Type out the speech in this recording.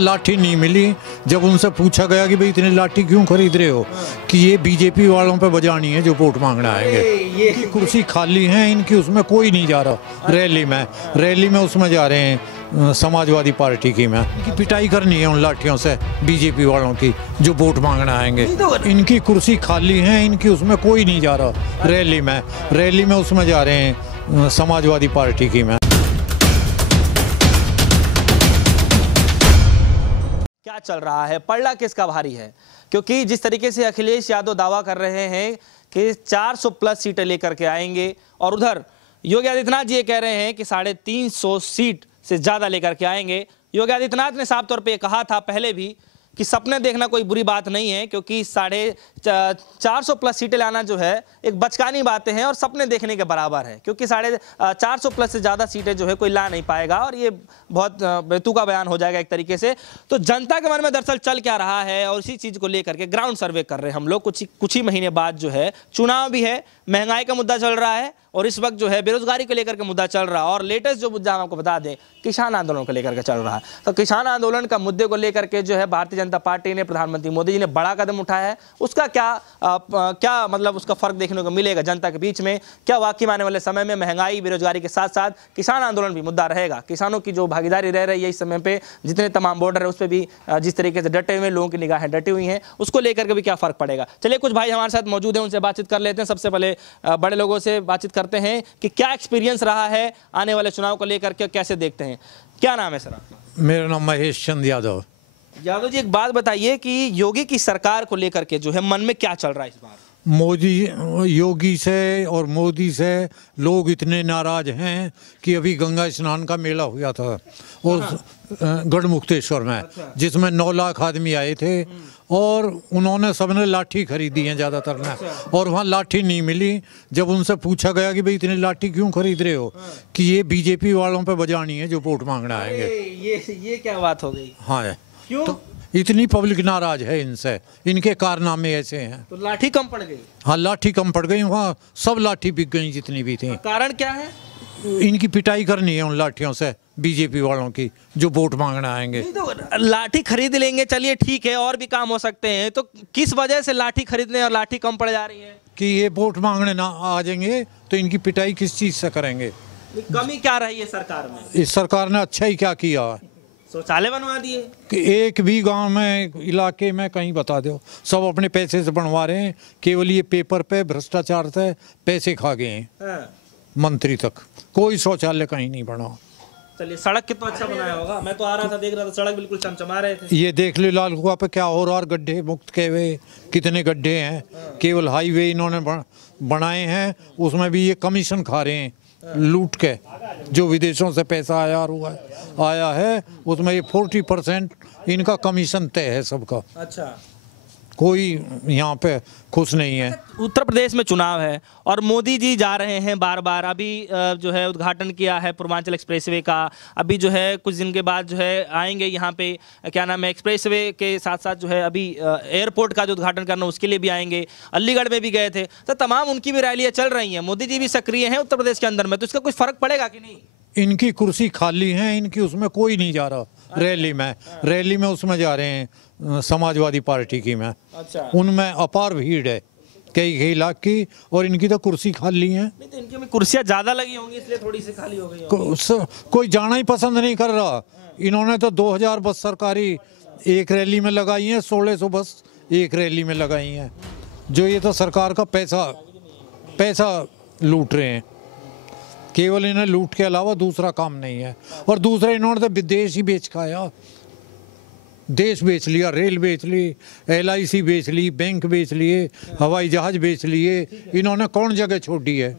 लाठी नहीं मिली। जब उनसे पूछा गया कि भाई इतनी लाठी क्यों खरीद रहे हो, कि ये बीजेपी वालों पे बजानी है जो वोट मांगने आएंगे। ये कुर्सी खाली है इनकी, उसमें कोई नहीं जा रहा रैली में उसमें जा रहे हैं समाजवादी पार्टी की। में इनकी पिटाई करनी है उन लाठियों से बीजेपी वालों की जो वोट मांगने आएंगे। इनकी कुर्सी खाली है इनकी, उसमें कोई नहीं जा रहा रैली में उसमें जा रहे हैं समाजवादी पार्टी की। में क्या चल रहा है, पलड़ा किसका भारी है? क्योंकि जिस तरीके से अखिलेश यादव दावा कर रहे हैं कि 400 प्लस सीटें लेकर के आएंगे, और उधर योगी आदित्यनाथ जी ये कह रहे हैं कि 350 सीट से ज्यादा लेकर के आएंगे। योगी आदित्यनाथ ने साफ तौर पे कहा था पहले भी कि सपने देखना कोई बुरी बात नहीं है, क्योंकि 450 प्लस सीटें लाना जो है एक बचकानी बातें हैं और सपने देखने के बराबर है, क्योंकि 450 प्लस से ज़्यादा सीटें जो है कोई ला नहीं पाएगा और ये बहुत बेतुका बयान हो जाएगा एक तरीके से। तो जनता के मन में दरअसल चल क्या रहा है, और इसी चीज़ को लेकर के ग्राउंड सर्वे कर रहे हैं हम लोग। कुछ ही महीने बाद जो है चुनाव भी है, महंगाई का मुद्दा चल रहा है, और इस वक्त जो है बेरोजगारी को लेकर के मुद्दा चल रहा है, और लेटेस्ट जो मुद्दा हम आपको बता दें किसान आंदोलन को लेकर के चल रहा है। तो किसान आंदोलन का मुद्दे को लेकर के जो है भारतीय जनता पार्टी ने, प्रधानमंत्री मोदी जी ने बड़ा कदम उठाया है। उसका क्या मतलब उसका फर्क देखने को मिलेगा जनता के बीच में? क्या वाकई आने वाले समय में महंगाई बेरोजगारी के साथ साथ किसान आंदोलन भी मुद्दा रहेगा? किसानों की जो भागीदारी रह रही है इस समय पे, जितने तमाम बॉर्डर है उस पर भी जिस तरीके से डटे हुए लोगों की निगाहें डटी हुई हैं, उसको लेकर के भी क्या फर्क पड़ेगा? चलिए कुछ भाई हमारे साथ मौजूद हैं, उनसे बातचीत कर लेते हैं। सबसे पहले बड़े लोगों से बातचीत करते हैं कि क्या एक्सपीरियंस रहा है आने वाले चुनाव को लेकर के, कैसे देखते हैं। क्या नाम है सर आपका? मेरा नाम महेश चंद यादव जी, एक बात बताइए कि योगी की सरकार को लेकर के जो है मन में क्या चल रहा है इस बार? योगी से और मोदी से लोग इतने नाराज हैं कि अभी गंगा स्नान का मेला हुआ था और गढ़मुक्तेश्वर में, जिसमें 9 लाख आदमी आए थे, और उन्होंने सबने लाठी खरीदी है ज़्यादातर ने, और वहाँ लाठी नहीं मिली। जब उनसे पूछा गया कि भाई इतनी लाठी क्यों खरीद रहे हो, कि ये बीजेपी वालों पे बजानी है जो वोट मांगने आएंगे। ये क्या बात हो गई? हाँ है, क्यों? तो इतनी पब्लिक नाराज है इनसे, इनके कारनामे ऐसे हैं। तो लाठी कम पड़ गई? हाँ, लाठी कम पड़ गई, वहाँ सब लाठी बिक गई जितनी भी थी। कारण क्या है? इनकी पिटाई करनी है उन लाठियों से बीजेपी वालों की जो वोट मांगने आएंगे। तो लाठी खरीद लेंगे, चलिए ठीक है, और भी काम हो सकते हैं, तो किस वजह से लाठी खरीदने और लाठी कम पड़ जा रही है? कि ये वोट मांगने ना आ जाएंगे तो इनकी पिटाई किस चीज से करेंगे? कमी क्या रही है सरकार में? इस सरकार ने अच्छा ही क्या किया? शौचालय बनवा दिए कि एक भी गांव में, इलाके में कहीं बता दो, सब अपने पैसे से बनवा रहे हैं। केवल ये पेपर पे भ्रष्टाचार से पैसे खा गए हैं मंत्री तक। कोई शौचालय कहीं नहीं बना। चलिए, सड़क कितना अच्छा बनाया होगा, मैं तो आ रहा था देख रहा था, सड़क बिल्कुल चमचमा रहे थे। ये देख ले लाल कुआं पे क्या हो रहा, और गड्ढे मुक्त के हुए कितने गड्ढे हैं। केवल हाईवे इन्होंने बनाए हैं, उसमें भी ये कमीशन खा रहे हैं लूट के। जो विदेशों से पैसा आया है उसमें ये 40% इनका कमीशन तय है सबका। अच्छा, कोई यहाँ पे खुश नहीं है। उत्तर प्रदेश में चुनाव है और मोदी जी जा रहे हैं बार बार। अभी जो है उद्घाटन किया है पूर्वांचल एक्सप्रेसवे का, अभी जो है कुछ दिन के बाद जो है आएंगे यहाँ पे, क्या नाम है, एक्सप्रेसवे के साथ साथ जो है अभी एयरपोर्ट का जो उद्घाटन करना उसके लिए भी आएंगे। अलीगढ़ में भी गए थे, तो तमाम उनकी भी रैलियाँ चल रही हैं। मोदी जी भी सक्रिय हैं उत्तर प्रदेश के अंदर में, तो इसका कुछ फर्क पड़ेगा कि नहीं? इनकी कुर्सी खाली है इनकी, उसमें कोई नहीं जा रहा रैली में उसमें जा रहे हैं समाजवादी पार्टी की। में अच्छा, उनमें अपार भीड़ है कई लाख की, और इनकी तो कुर्सी खाली है। नहीं तो इनकी में कुर्सियां ज्यादा लगी होंगी इसलिए थोड़ी सी खाली हो गई होंगी। कोई जाना ही पसंद नहीं कर रहा। इन्होंने तो 2000 बस सरकारी एक रैली में लगाई हैं, 1600 बस एक रैली में लगाई हैं। जो ये तो सरकार का पैसा लूट रहे हैं। केवल इन्हें लूट के अलावा दूसरा काम नहीं है। और दूसरा, इन्होंने तो विदेश ही बेच खाया, देश बेच लिया, रेल बेच ली, LIC बेच ली, बैंक बेच लिए, हवाई जहाज बेच लिए। इन्होंने कौन जगह छोड़ी है?